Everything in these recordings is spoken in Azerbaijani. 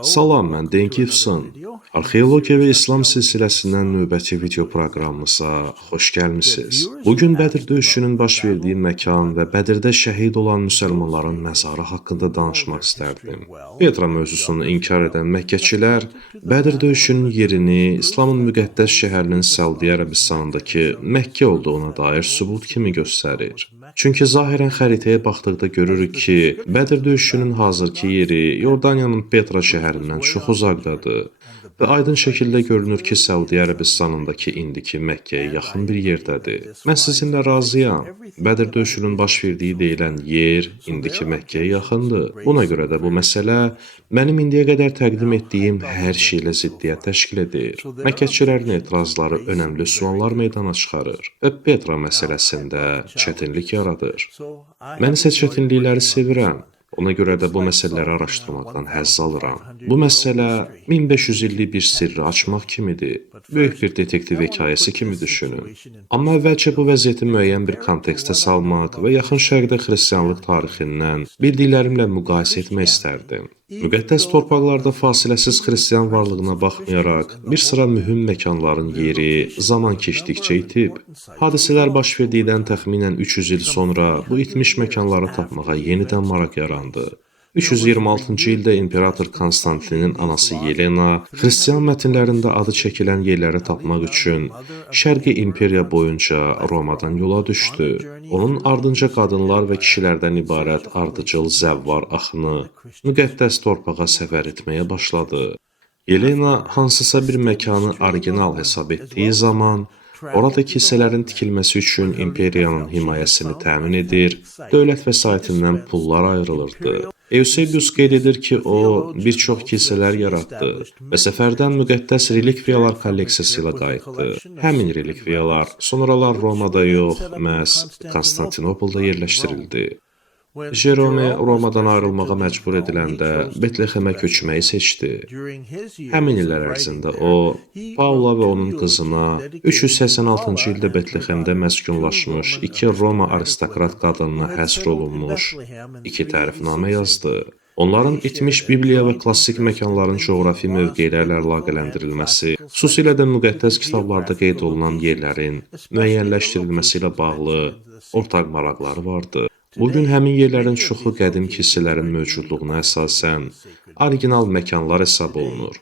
Salam, mən Denkivson. Arxeologiya və İslam silsiləsindən növbəti video proqramımıza xoş gəlmisiniz. Bugün Bədir döyüşünün baş verdiyi məkan və Bədirdə şəhid olan müsəlmanların məzarı haqqında danışmaq istərdim. Petra mövzusunu inkar edən Məkkəçilər Bədir döyüşünün yerini İslamın müqəddəs şəhərinin Səudiyyə Ərəbistanındakı Məkkə olduğuna dair sübut kimi göstərir. Çünki zahirən xəritəyə baxdıqda görürük ki, Bədir döyüşünün hazırki yeri Yordaniyanın Petra şəhərindən çox uzaqdadır və aydın şəkildə görünür ki, Səudiyyə Ərəbistanındakı indiki Məkkəyə yaxın bir yerdədir. Mən sizinlə razıyam. Bədir döyüşünün baş verdiyi deyilən yer indiki Məkkəyə yaxındır. Buna görə də bu məsələ mənim indiyə qədər təqdim etdiyim hər şeylə ziddiyyət təşkil edir. Məkkəçilərin etirazları önəmli suallar meydana çıxarır və Petra məsələsində çətinlik yaradır. Mən isə çətinlikləri sevirəm. Ona görə də bu məsələləri araşdırmaqdan həzz alıram. Bu məsələ 1500 illik bir sirri açmaq kimidir. Böyük bir detektiv hekayəsi kimi düşünün. Amma əvvəlcə bu vəziyyəti müəyyən bir kontekstə salmaq və yaxın şərqdə xristianlıq tarixindən bildiklərimlə müqayisə etmək istərdim. Müqəddəs torpaqlarda fasiləsiz xristian varlığına baxmayaraq, bir sıra mühüm məkanların yeri zaman keçdikcə itib. Hadisələr baş verdikdən təxminən 300 il sonra bu itmiş məkanları tapmağa yenidən maraq yarandı. 326-cı ildə İmperator Konstantinin anası Yelena xristian mətnlərində adı çəkilən yerləri tapmaq üçün Şərqi İmperiya boyunca Romadan yola düşdü. Onun ardınca qadınlar və kişilərdən ibarət ardıcıl zəvvar axını müqəddəs torpağa səfər etməyə başladı. Yelena hansısa bir məkanı orijinal hesab etdiyi zaman orada kilsələrin tikilməsi üçün imperiyanın himayəsini təmin edir, dövlət vəsaitindən pullar ayrılırdı. Eusebius qeyd edir ki, o bir çox kilsələr yaratdı və səfərdən müqəddəs relikviyalar kolleksiyası ilə qayıtdı. Həmin relikviyalar sonralar Romada yox, məhz Konstantinopolda yerləşdirildi. Jerome Romadan ayrılmağa məcbur ediləndə Betlexemə köçməyi seçdi. Həmin illər ərzində o, Paula və onun qızına 386-cı ildə Betlexemdə məskunlaşmış iki Roma aristokrat qadınına həsr olunmuş iki tərifnamə yazdı. Onların itmiş Bibliya və klassik məkanların coğrafi mövqelərlə əlaqələndirilməsi, xüsusilə də müqəddəs kitablarda qeyd olunan yerlərin müəyyənləşdirilməsi ilə bağlı ortaq maraqları vardı. Bugün həmin yerlərin çoxu qədim kilsələrin mövcudluğuna əsasən orijinal məkanlar hesab olunur.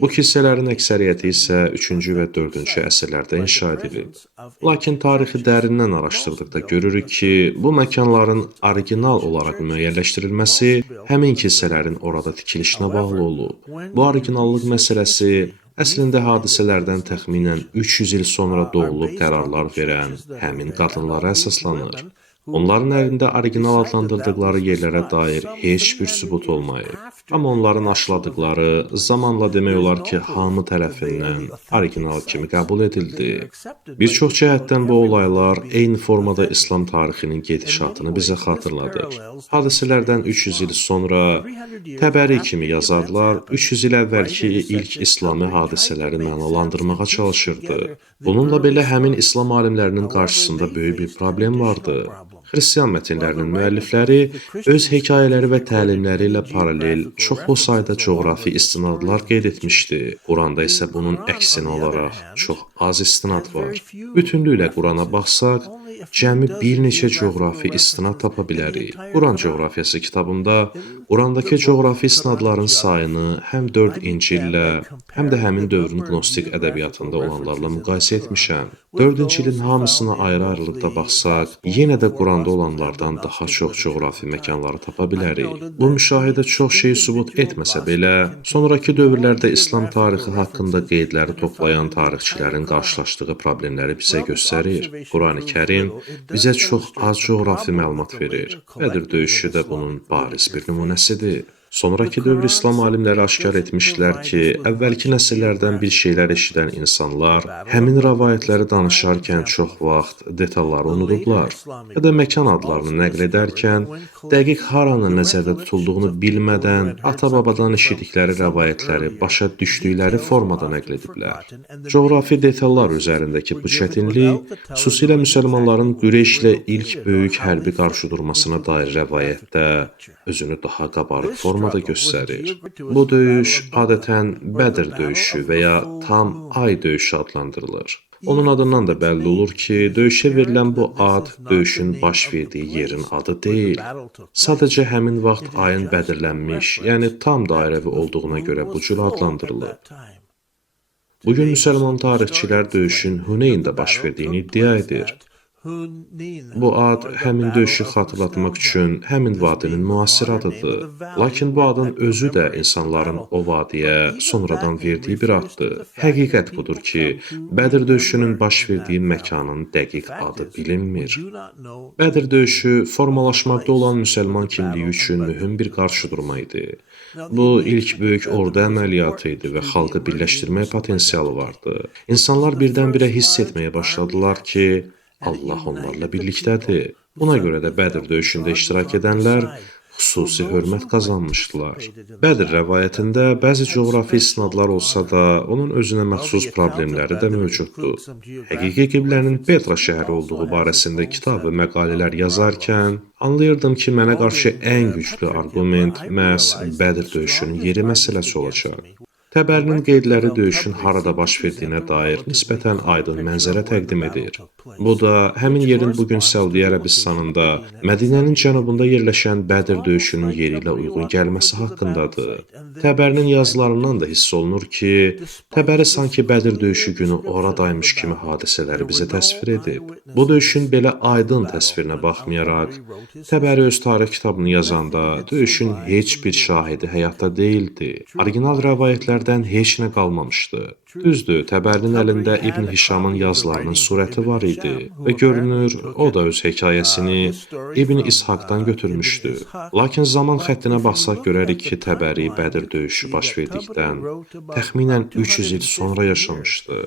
Bu kilsələrin əksəriyyəti isə 3-cü və 4-cü əsrlərdə inşa edilib. Lakin tarixi dərindən araşdırdıqda görürük ki, bu məkanların orijinal olaraq müəyyənləşdirilməsi həmin kilsələrin orada tikilişinə bağlı olub. Bu orijinallıq məsələsi əslində hadisələrdən təxminən 300 il sonra doğulub qərarlar verən həmin qadınlara əsaslanır. Onların əlində orijinal adlandırdıqları yerlərə dair heç bir sübut olmayıb. Amma onların aşıladıqları zamanla demək olar ki, hamı tərəfindən orijinal kimi qəbul edildi. Bir çox cəhətdən bu olaylar eyni formada İslam tarixinin gedişatını bizə xatırladır. Hadisələrdən 300 il sonra Təbəri kimi yazarlar 300 il əvvəlki ilk İslami hadisələri mənalandırmağa çalışırdı. Bununla belə həmin İslam alimlərinin qarşısında böyük bir problem vardı. Xristian mətnlərinin müəllifləri öz hekayələri və təlimləri ilə paralel çoxlu sayda coğrafi istinadlar qeyd etmişdi. Quranda isə bunun əksinə olaraq çox az istinad var. Bütünlüklə Qurana baxsaq, cəmi bir neçə coğrafi istinad tapa bilərik. Quran coğrafiyası kitabında Qurandakı coğrafi istinadların sayını həm 4 İncillə, həm də həmin dövrün gnostik ədəbiyyatında olanlarla müqayisə etmişəm. 4 İncilin hamısına ayrı-ayrılıqda baxsaq, yenə də Quranda olanlardan daha çox coğrafi məkanları tapa bilərik. Bu müşahidə çox şeyi sübut etməsə belə, sonrakı dövrlərdə İslam tarixi haqqında qeydləri toplayan tarixçilərin qarşılaşdığı problemləri bizə göstərir. Qurani-Kərim bizə çox az coğrafi məlumat verir. Bədir döyüşü də bunun bariz bir nümunəsidir. Sonrakı dövr İslam alimləri aşkar etmişlər ki, əvvəlki nəsillərdən bir şeylər eşidən insanlar həmin rəvayətləri danışarkən çox vaxt detalları unudublar ya da məkan adlarını nəql edərkən dəqiq haranı nəzərdə tutulduğunu bilmədən ata-babadan eşitdikləri rəvayətləri başa düşdükləri formada nəql ediblər. Coğrafi detallar üzərindəki bu çətinlik, xüsusilə müsəlmanların Qüreyşlə ilk böyük hərbi qarşıdurmasına dair rəvayətdə özünü daha qabarıq formada forma da göstərir. Bu döyüş adətən Bədr döyüşü və ya tam ay döyüşü adlandırılır. Onun adından da bəlli olur ki, döyüşə verilən bu ad döyüşün baş verdiyi yerin adı deyil. Sadəcə həmin vaxt ayın bədirlənmiş, yəni tam dairəvi olduğuna görə bu cür adlandırılır. Bugün müsəlman tarixçilər döyüşün Huneyndə baş verdiyini iddia edir. Bu ad həmin döyüşü xatırlatmaq üçün həmin vadinin müasir adıdır. Lakin bu adın özü də insanların o vadiyə sonradan verdiyi bir addır. Həqiqət budur ki, Bədr döyüşünün baş verdiyi məkanın dəqiq adı bilinmir. Bədr döyüşü formalaşmaqda olan müsəlman kimliyi üçün mühüm bir qarşıdurma idi. Bu ilk böyük ordu əməliyyatı idi və xalqı birləşdirmək potensialı vardı. İnsanlar birdən-birə hiss etməyə başladılar ki, Allah onlarla birlikdədir. Buna görə də Bədr döyüşündə iştirak edənlər xüsusi hörmət qazanmışdılar. Bədr rəvayətində bəzi coğrafi istinadlar olsa da, onun özünə məxsus problemləri də mövcuddur. Həqiqi qiblənin Petra şəhəri olduğu barəsində kitab və məqalələr yazarkən, anlayırdım ki, mənə qarşı ən güclü arqument məhz Bədr döyüşünün yeri məsələsi olacaq. Təbərinin qeydləri döyüşün harada baş verdiyinə dair nisbətən aydın mənzərə təqdim edir. Bu da həmin yerin bugün Səudiyyə Ərəbistanında, Mədinənin cənubunda yerləşən Bədr döyüşünün yeri ilə uyğun gəlməsi haqqındadır. Təbərinin yazılarından da hiss olunur ki, Təbəri sanki Bədr döyüşü günü oradaymış kimi hadisələri bizə təsvir edib. Bu döyüşün belə aydın təsvirinə baxmayaraq, Təbəri öz tarix kitabını yazanda döyüşün heç bir şahidi həyatda deyildi. Orijinal rəvayətlərdən heç nə qalmamışdı. Düzdür, Təbərinin əlində İbn Hişamın yazılarının surəti var idi və görünür, o da öz hekayəsini İbn İshaqdan götürmüşdü. Lakin zaman xəttinə baxsaq görərik ki, Təbəri Bədr döyüşü baş verdikdən təxminən 300 il sonra yaşamışdı.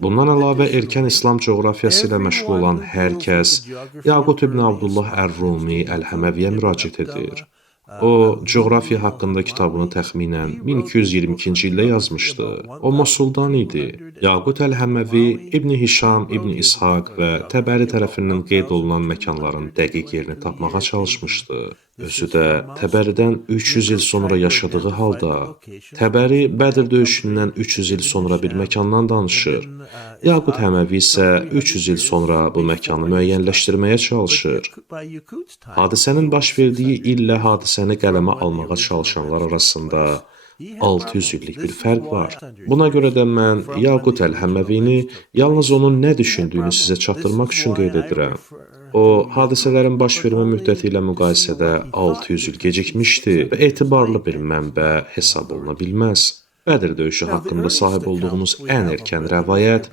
Bundan əlavə, erkən İslam coğrafiyası ilə məşğul olan hər kəs Yaqut ibn Abdullah Ər-Rumi Əl-Həməviyyə müraciət edir. O, coğrafiya haqqında kitabını təxminən 1222-ci ildə yazmışdı. O, Mosuldan idi. Yaqut Əl-Həməvi, İbn Hişam, İbn İshaq və Təbəri tərəfindən qeyd olunan məkanların dəqiq yerini tapmağa çalışmışdı. Özü də Təbəridən 300 il sonra yaşadığı halda, Təbəri Bədr döyüşündən 300 il sonra bir məkandan danışır. Yaqut Həməvi isə 300 il sonra bu məkanı müəyyənləşdirməyə çalışır. Hadisənin baş verdiyi illə hadisəni qələmə almağa çalışanlar arasında 600 illik bir fərq var. Buna görə də mən Yaqut Əl-Həməvini yalnız onun nə düşündüyünü sizə çatdırmaq üçün qeyd edirəm. O, hadisələrin baş vermə müddəti ilə müqayisədə 600 il gecikmişdi və etibarlı bir mənbə hesab oluna bilməz. Bədr döyüşü haqqında sahib olduğumuz ən erkən rəvayət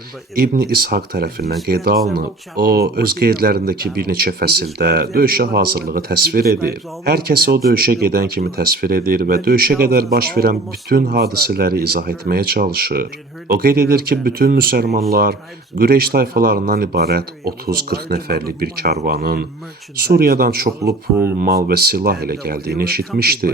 İbn İshaq tərəfindən qeydə alınıb. O, öz qeydlərindəki bir neçə fəsildə döyüşə hazırlığı təsvir edir. Hər kəsi o döyüşə gedən kimi təsvir edir və döyüşə qədər baş verən bütün hadisələri izah etməyə çalışır. O qeyd edir ki, bütün müsəlmanlar Qureyş tayfalarından ibarət 30-40 nəfərlik bir karvanın Suriyadan çoxlu pul, mal və silah ilə gəldiyini eşitmişdi.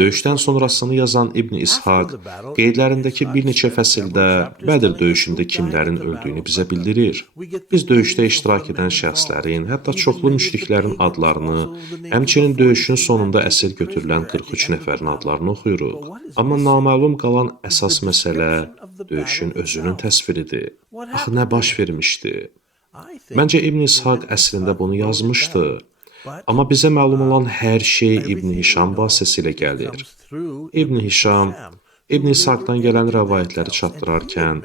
Döyüşdən sonrasını yazan İbn İshaq qeydlərindəki bir neçə fəsildə Bədr döyüşündə kimlərin öldüyünü bizə bildirir. Biz döyüşdə iştirak edən şəxslərin, hətta çoxlu müşriklərin adlarını, həmçinin döyüşün sonunda əsir götürülən 43 nəfərin adlarını oxuyuruq. Amma naməlum qalan əsas məsələ döyüşün özünün təsviridir. Axı nə baş vermişdi? Məncə İbn İshaq əslində bunu yazmışdı. Amma bizə məlum olan hər şey İbn Hişam vasitəsilə gəlir. İbn Hişam İbn İshaqdan gələn rəvayətləri çatdırarkən,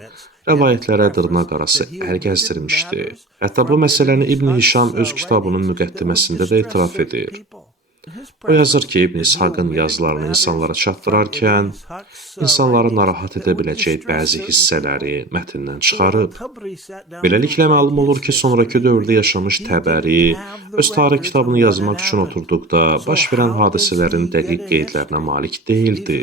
rəvayətlərə dırnaqarası əl gəzdirmişdi. Hətta bu məsələni İbn Hişam öz kitabının müqəddiməsində də etiraf edir. O yazır ki, İbn İshaqın yazılarını insanlara çatdırarkən, insanları narahat edə biləcək bəzi hissələri mətndən çıxarıb. Beləliklə məlum olur ki, sonrakı dövrdə yaşamış Təbəri öz tarix kitabını yazmaq üçün oturduqda baş verən hadisələrin dəqiq qeydlərinə malik deyildi.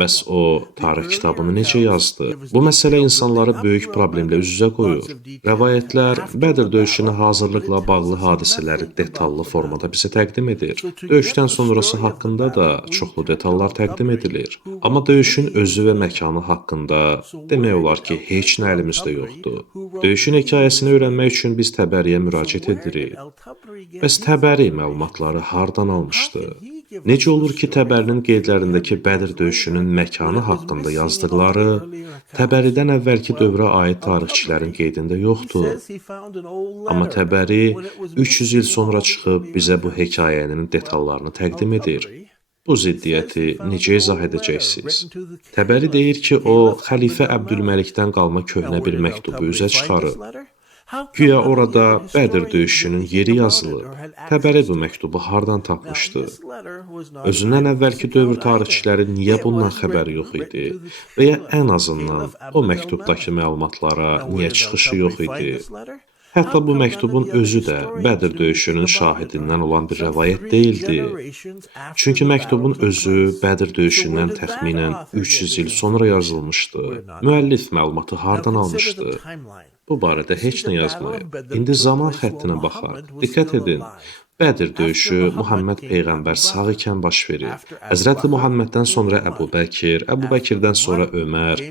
Bəs o, tarix kitabını necə yazdı? Bu məsələ insanları böyük problemlə üz-üzə qoyur. Rəvayətlər Bədr döyüşünə hazırlıqla bağlı hadisələri detallı formada bizə təqdim edir. Döyüşdən sonrası haqqında da çoxlu detallar təqdim edilir. Amma döyüşün özü və məkanı haqqında demək olar ki, heç nə əlimizdə yoxdur. Döyüşün hekayəsini öyrənmək üçün biz Təbəriyə müraciət edirik. Bəs Təbəri məlumatları hardan almışdı? Necə olur ki, Təbərinin qeydlərindəki Bədir döyüşünün məkanı haqqında yazdıqları Təbəridən əvvəlki dövrə aid tarixçilərin qeydində yoxdur. Amma Təbəri 300 il sonra çıxıb bizə bu hekayənin detallarını təqdim edir. Bu ziddiyyəti necə izah edəcəksiniz? Təbəri deyir ki, o, xəlifə Əbdülməlikdən qalma köhnə bir məktubu üzə çıxarıb. Güya orada Bədir döyüşünün yeri yazılıb. Təbəri bu məktubu hardan tapmışdı? Özündən əvvəlki dövr tarixçiləri niyə bundan xəbəri yox idi? Və ya ən azından o məktubdakı məlumatlara niyə çıxışı yox idi? Hətta bu məktubun özü də Bədir döyüşünün şahidindən olan bir rəvayət deyildi. Çünki məktubun özü Bədir döyüşündən təxminən 300 il sonra yazılmışdı. Müəllif məlumatı hardan almışdı? Bu barədə heç nə yazmayıb. İndi zaman xəttinə baxaq. Diqqət edin. Bədir döyüşü Muhammed Peyğəmbər sağ ikən baş verir. Həzrəti Muhammeddən sonra Əbu Bəkir, Əbu Bəkirdən sonra Ömər,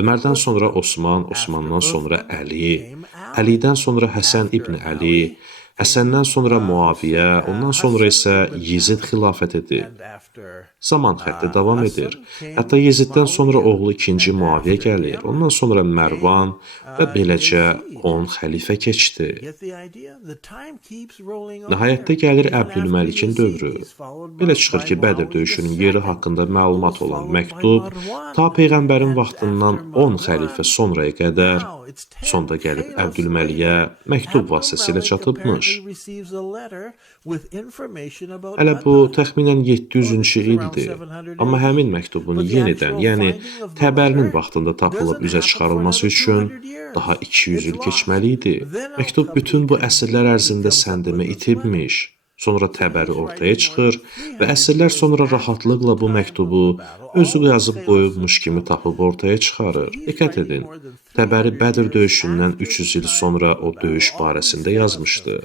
Ömərdən sonra Osman, Osmandan sonra Əli, Əlidən sonra Həsən ibn Əli, Həsəndən sonra Muaviyə, ondan sonra isə Yezid xilafət edib. Zaman xətti davam edir. Hətta Yeziddən sonra oğlu 2-ci Muaviyə gəlir. Ondan sonra Mərvan və beləcə 10 xəlifə keçdi. Nəhayətdə gəlir Əbdülməlikin dövrü. Belə çıxır ki, Bədir döyüşünün yeri haqqında məlumat olan məktub ta Peyğəmbərin vaxtından 10 xəlifə sonraya qədər sonda gəlib Əbdülməliyə məktub vasitəsilə çatıbmış. Hələ bu təxminən 700-cü ildir. Amma həmin məktubun yenidən, yəni Təbərinin vaxtında tapılıb üzə çıxarılması üçün daha 200 il keçməli idi. Məktub bütün bu əsrlər ərzində səndimi itibmiş. Sonra Təbəri ortaya çıxır və əsrlər sonra rahatlıqla bu məktubu özü yazıb qoyubmuş kimi tapıb ortaya çıxarır. Diqqət edin, Təbəri Bədir döyüşündən 300 il sonra o döyüş barəsində yazmışdı.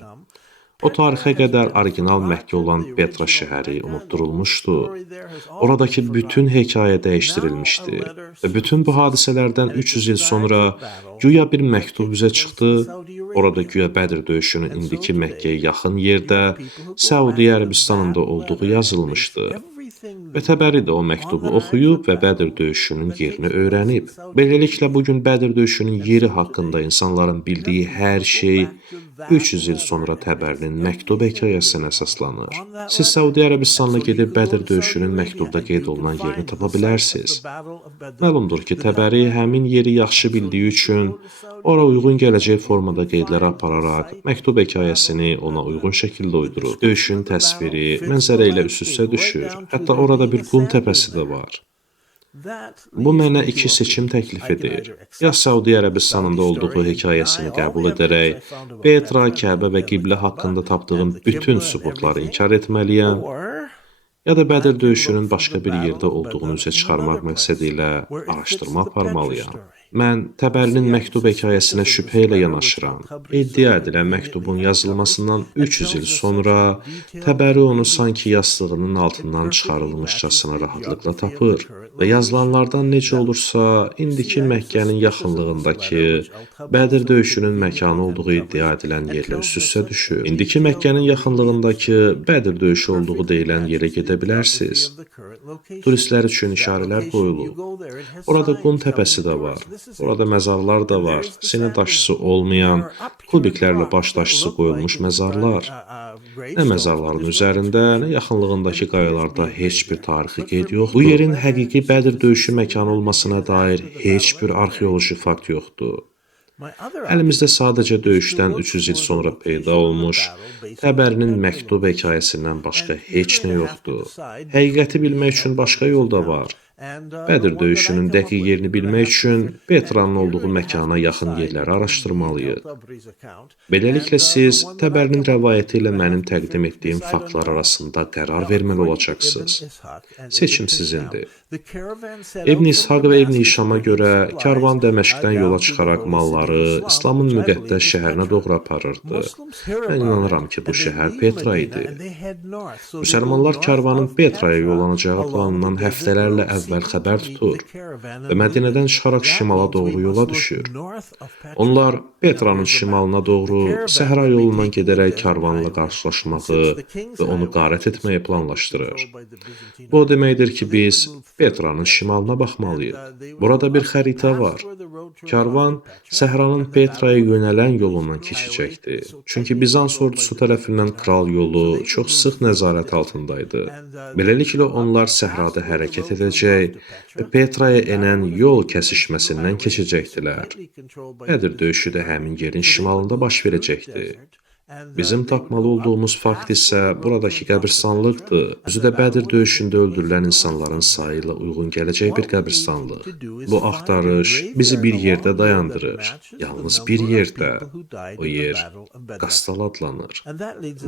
O tarixə qədər orijinal Məkkə olan Petra şəhəri unutdurulmuşdu. Oradakı bütün hekayə dəyişdirilmişdi və bütün bu hadisələrdən 300 il sonra güya bir məktub üzə çıxdı. Orada güya Bədir döyüşünün indiki Məkkəyə yaxın yerdə Səudiyyə Ərəbistanında olduğu yazılmışdı. Və Təbəri də o məktubu oxuyub və Bədir döyüşünün yerini öyrənib. Beləliklə, bugün Bədir döyüşünün yeri haqqında insanların bildiyi hər şey 300 il sonra Təbərinin məktub hekayəsinə əsaslanır. Siz Səudiyyə Ərəbistanına gedib Bədir döyüşünün məktubda qeyd olunan yerini tapa bilərsiniz. Məlumdur ki, Təbəri həmin yeri yaxşı bildiyi üçün ora uyğun gələcək formada qeydlər apararaq məktub hekayəsini ona uyğun şəkildə uydurub. Döyüşün təsviri mənzərə ilə üst-üstə düşür. Hətta orada bir qum təpəsi də var. Bu mənə iki seçim təklif edir. Ya Səudiyyə Ərəbistanında olduğu hekayəsini qəbul edərək, Petra, Kəbə və Qiblə haqqında tapdığım bütün sübutları inkar etməliyəm, ya da Bədir döyüşünün başqa bir yerdə olduğunu üzə çıxarmaq məqsədi ilə araşdırma aparmalıyam. Mən Təbərinin məktub hekayəsinə şübhə ilə yanaşıram. İddia edilən məktubun yazılmasından 300 il sonra Təbəri onu sanki yastığının altından çıxarılmışcasına rahatlıqla tapır və yazılanlardan necə olursa, indiki Məkkənin yaxınlığındakı Bədir döyüşünün məkanı olduğu iddia edilən yerlə üst-üstə düşür. İndiki Məkkənin yaxınlığındakı Bədir döyüşü olduğu deyilən yerə gedə bilərsiniz. Turistlər üçün işarələr qoyulub. Orada qum təpəsi də var. Orada məzarlar da var. Sinə daşısı olmayan, kubiklərlə baş daşısı qoyulmuş məzarlar. Nə məzarların üzərində, nə yaxınlığındakı qayalarda heç bir tarixi qeyd yoxdur. Bu yerin həqiqi Bədir döyüşü məkanı olmasına dair heç bir arxeoloji fakt yoxdur. Əlimizdə sadəcə döyüşdən 300 il sonra peyda olmuş Təbərinin məktub hekayəsindən başqa heç nə yoxdur. Həqiqəti bilmək üçün başqa yol da var. Bədir döyüşünün dəqiq yerini bilmək üçün Petranın olduğu məkana yaxın yerləri araşdırmalıyıq. Beləliklə siz Təbərinin rəvayəti ilə mənim təqdim etdiyim faktlar arasında qərar verməli olacaqsınız. Seçim sizindir. İbn İshaq və İbn Hişama görə karvan Dəməşqdən yola çıxaraq malları İslamın müqəddəs şəhərinə doğru aparırdı. Mən inanıram ki, bu şəhər Petra idi. Müsəlmanlar karvanın Petraya yollanacağı planından həftələrlə əvvəl əvvəl xəbər tutur və Mədinədən çıxaraq şimala doğru yola düşür. Onlar Petranın şimalına doğru səhra yolundan gedərək karvanla qarşılaşmağı və onu qarət etməyi planlaşdırır. Bu o deməkdir ki, biz Petranın şimalına baxmalıyıq. Burada bir xəritə var. Karvan səhranın Petraya yönələn yolundan keçəcəkdir. Çünki Bizans ordusu tərəfindən kral yolu çox sıx nəzarət altındaydı. Beləliklə onlar səhrada hərəkət edəcək və Petraya enən yol kəsişməsindən keçəcəkdilər. Bədir döyüşü də həmin yerin şimalında baş verəcəkdi. Bizim tapmalı olduğumuz fakt isə buradakı qəbirstanlıqdır. Özü də Bədir döyüşündə öldürülən insanların sayı ilə uyğun gələcək bir qəbirstanlıq. Bu axtarış bizi bir yerdə dayandırır. Yalnız bir yerdə. O yer Qastal adlanır.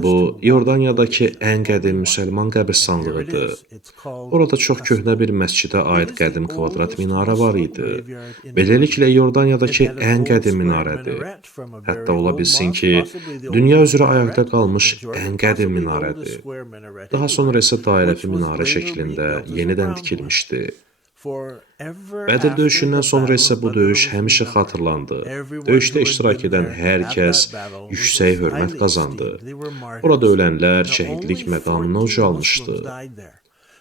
Bu, Yordaniyadakı ən qədim müsəlman qəbirstanlığıdır. Orada çox köhnə bir məscidə aid qədim kvadrat minarə var idi. Beləliklə, Yordaniyadakı ən qədim minarədir. Hətta ola bilsin ki, dünya üzrə ayaqda qalmış ən qədim minarədir. Daha sonra isə dairəvi minarə şəklində yenidən tikilmişdi. Bədir döyüşündən sonra isə bu döyüş həmişə xatırlandı. Döyüşdə iştirak edən hər kəs yüksək hörmət qazandı. Orada ölənlər şəhidlik məqamına ucalmışdı.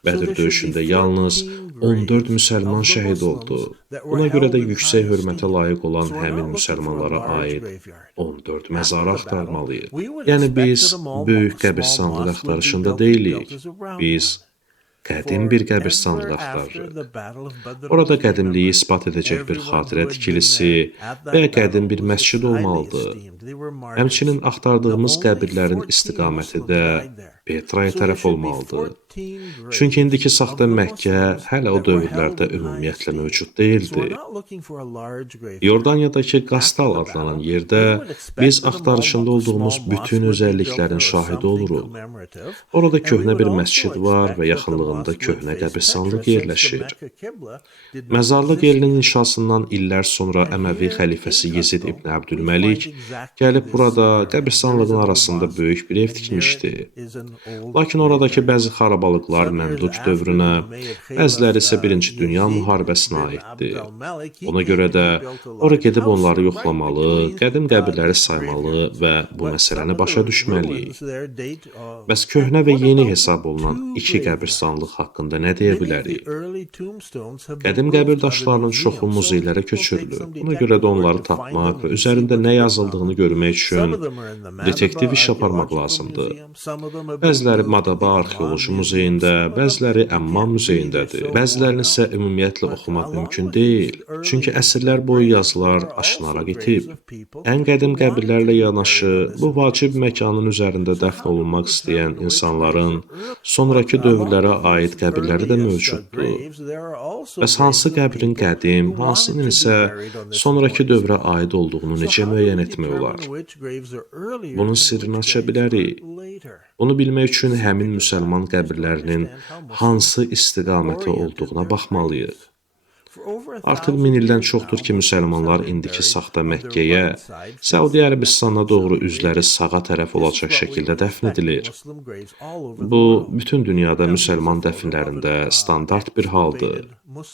Bədir döyüşündə yalnız 14 müsəlman şəhid oldu. Buna görə də yüksək hörmətə layiq olan həmin müsəlmanlara aid 14 məzarı axtarmalıyıq. Yəni biz böyük qəbirstanlıq axtarışında deyilik. Biz qədim bir qəbirstanlıq axtarırıq. Orada qədimliyi isbat edəcək bir xatirə tikilisi və qədim bir məscid olmalıdır. Həmçinin axtardığımız qəbirlərin istiqaməti də Petraya tərəf olmalıdır. Çünki indiki saxta Məkkə hələ o dövrlərdə ümumiyyətlə mövcud deyildi. Yordaniyadakı Qastal adlanan yerdə biz axtarışında olduğumuz bütün özəlliklərin şahidi oluruq. Orada köhnə bir məscid var və yaxınlığında köhnə qəbirstanlıq yerləşir. Məzarlıq yerinin inşasından illər sonra Əməvi xəlifəsi Yezid ibn Əbdülməlik gəlib burada qəbirstanlığın arasında böyük bir ev tikmişdi. Lakin oradakı bəzi xarabalıqlar Məmlük dövrünə, bəziləri isə Birinci Dünya müharibəsinə aiddir. Ona görə də ora gedib onları yoxlamalı, qədim qəbirləri saymalı və bu məsələni başa düşməliyik. Bəs köhnə və yeni hesab olunan iki qəbirstanlıq haqqında nə deyə bilərik? Qədim qəbir daşlarının çoxu muzeylərə köçürülür. Buna görə də onları tapmaq və üzərində nə yazıldığını görmək üçün detektiv iş aparmaq lazımdır. Bəziləri Madaba Arxeoloji Muzeyində, bəziləri Əmmam Muzeyindədir. Bəzilərini isə ümumiyyətlə oxumaq mümkün deyil. Çünki əsrlər boyu yazılar aşınaraq itib. Ən qədim qəbirlərlə yanaşı, bu vacib məkanın üzərində dəfn olunmaq istəyən insanların sonrakı dövrlərə aid qəbirləri də mövcuddur. Bəs hansı qəbrin qədim, hansının isə sonrakı dövrə aid olduğunu necə müəyyən etmək olar? Bunun sirrini aça bilərik. Bunu bilmək üçün həmin müsəlman qəbirlərinin hansı istiqaməti olduğuna baxmalıyıq. Artıq 1000 ildən çoxdur ki, müsəlmanlar indiki saxta Məkkəyə, Səudiyyə Ərəbistanına doğru üzləri sağa tərəf olacaq şəkildə dəfn edilir. Bu, bütün dünyada müsəlman dəfinlərində standart bir haldır.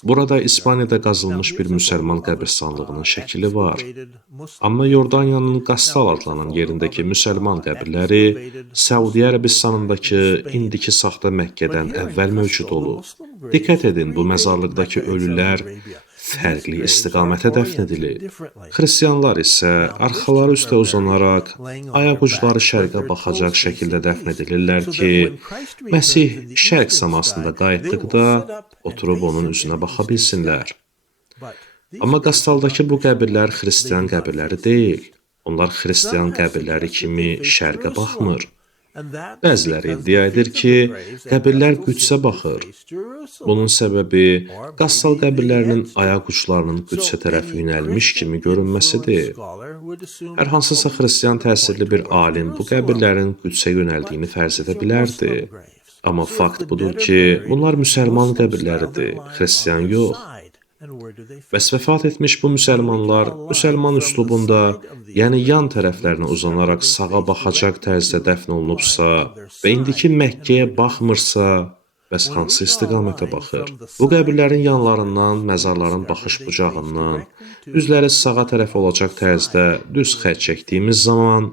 Burada İspaniyada qazılmış bir müsəlman qəbirstanlığının şəkili var. Amma Yordaniyanın Qastal adlanan yerindəki müsəlman qəbirləri Səudiyyə Ərəbistanındakı indiki saxta Məkkədən əvvəl mövcud olub. Diqqət edin, bu məzarlıqdakı ölülər fərqli istiqamətə dəfn edilir. Xristianlar isə arxaları üstə uzanaraq, ayaq ucları şərqə baxacaq şəkildə dəfn edilirlər ki, Məsih şərq səmasında qayıtdıqda oturub onun üzünə baxa bilsinlər. Amma Qastaldakı bu qəbirlər xristian qəbirləri deyil. Onlar xristian qəbirləri kimi şərqə baxmır. Bəziləri iddia edir ki, qəbirlər Qüdsə baxır. Bunun səbəbi Qastal qəbirlərinin ayaq uclarının Qüdsə tərəf yönəlmiş kimi görünməsidir. Hər hansısa xristian təsirli bir alim bu qəbirlərin Qüdsə yönəldiyini fərz edə bilərdi. Amma fakt budur ki, bunlar müsəlman qəbirləridir, xristian yox. Bəs vəfat etmiş bu müsəlmanlar müsəlman üslubunda, yəni yan tərəflərinə uzanaraq sağa baxacaq tərzdə dəfn olunubsa və indiki Məkkəyə baxmırsa, Bəs hansı istiqamətə baxır? Bu qəbirlərin yanlarından, məzarların baxış bucağından, üzləri sağa tərəf olacaq tərzdə düz xətt çəkdiyimiz zaman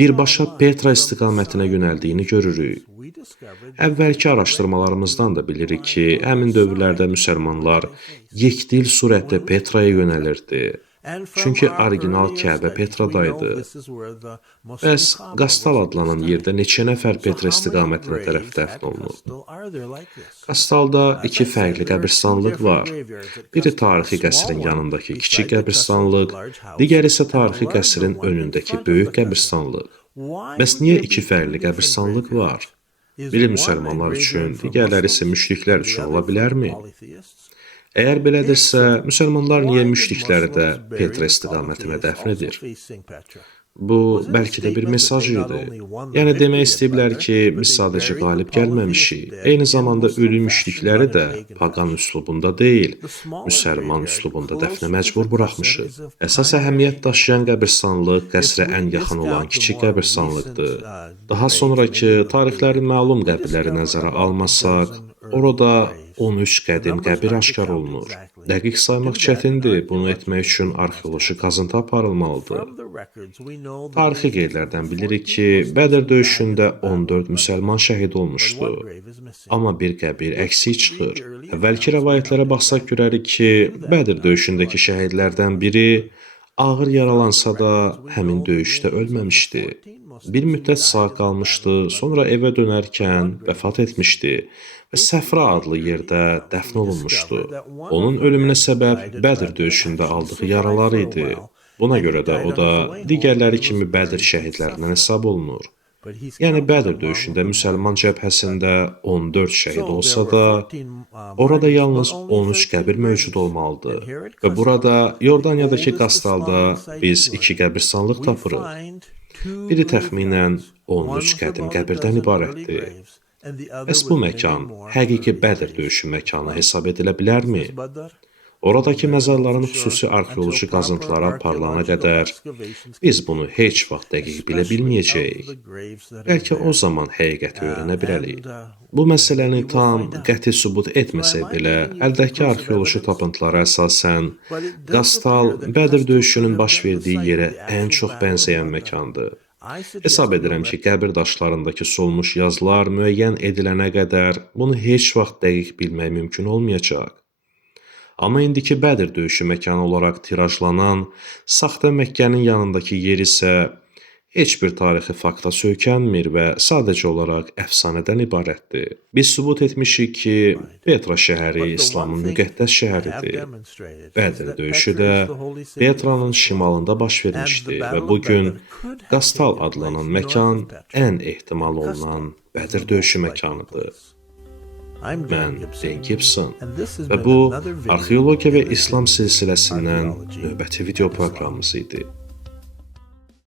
birbaşa Petra istiqamətinə yönəldiyini görürük. Əvvəlki araşdırmalarımızdan da bilirik ki, həmin dövrlərdə müsəlmanlar yekdil surətdə Petraya yönəlirdi. Çünki orijinal Kəbə Petradaydı. Bəs Qastal adlanan yerdə neçə nəfər Petra istiqamətinə tərəf dəfn olunub? Qastalda iki fərqli qəbirstanlıq var. Biri tarixi qəsrin yanındakı kiçik qəbirstanlıq, digəri isə tarixi qəsrin önündəki böyük qəbirstanlıq. Bəs niyə iki fərqli qəbirstanlıq var? Biri müsəlmanlar üçün, digərləri isə müşriklər üçün ola bilərmi? Əgər belədirsə, müsəlmanlar niyə müşrikləri də Petra istiqamətinə dəfn edir? Bu, bəlkə də bir mesaj idi. Yəni, demək istəyiblər ki, biz sadəcə qalib gəlməmişik. Eyni zamanda ölü müşrikləri də paqan üslubunda deyil, müsəlman üslubunda dəfnə məcbur buraxmışıq. Əsas əhəmiyyət daşıyan qəbirstanlıq qəsrə ən yaxın olan kiçik qəbirstanlıqdır. Daha sonraki tarixlərin məlum qəbirləri nəzərə almasaq, orada 13 qədim qəbir aşkar olunur. Dəqiq saymaq çətindir, bunu etmək üçün arxeoloji qazıntı aparılmalıdır. Tarixi qeydlərdən bilirik ki, Bədr döyüşündə 14 müsəlman şəhid olmuşdu. Amma bir qəbir əksik çıxır. Əvvəlki rəvayətlərə baxsaq görərik ki, Bədr döyüşündəki şəhidlərdən biri ağır yaralansa da həmin döyüşdə ölməmişdi. Bir müddət sağ qalmışdı, sonra evə dönərkən vəfat etmişdi və Səfra adlı yerdə dəfn olunmuşdu. Onun ölümünə səbəb Bədr döyüşündə aldığı yaralar idi. Buna görə də o da digərləri kimi Bədr şəhidlərindən hesab olunur. Yəni Bədr döyüşündə müsəlman cəbhəsində 14 şəhid olsa da, orada yalnız 13 qəbir mövcud olmalıdır. Və burada Yordaniyadakı Qastalda biz iki qəbirstanlıq tapırıq. Biri təxminən 13 qədim qəbirdən ibarətdir. Bəs bu məkan həqiqi Bədr döyüşü məkanı hesab edilə bilərmi? Oradakı məzarların xüsusi arxeoloji qazıntılara aparılana qədər biz bunu heç vaxt dəqiq bilə bilməyəcəyik. Bəlkə o zaman həqiqəti öyrənə bilərik. Bu məsələni tam qəti sübut etməsə belə, əldəki arxeoloji tapıntılara əsasən Qastal Bədr döyüşünün baş verdiyi yerə ən çox bənzəyən məkandır. Hesab edirəm ki, qəbir daşlarındakı solmuş yazılar müəyyən edilənə qədər bunu heç vaxt dəqiq bilmək mümkün olmayacaq. Amma indiki Bədr döyüşü məkanı olaraq tirajlanan saxta Məkkənin yanındakı yer isə heç bir tarixi fakta söykənmir və sadəcə olaraq əfsanədən ibarətdir. Biz sübut etmişik ki, Petra şəhəri İslamın müqəddəs şəhəridir. Bədr döyüşü də Petranın şimalında baş vermişdi və bugün Qastal adlanan məkan ən ehtimal olunan Bədr döyüşü məkanıdır. Mən Dan Gibson və bu arxeologiya və İslam silsiləsindən növbəti video proqramımız idi.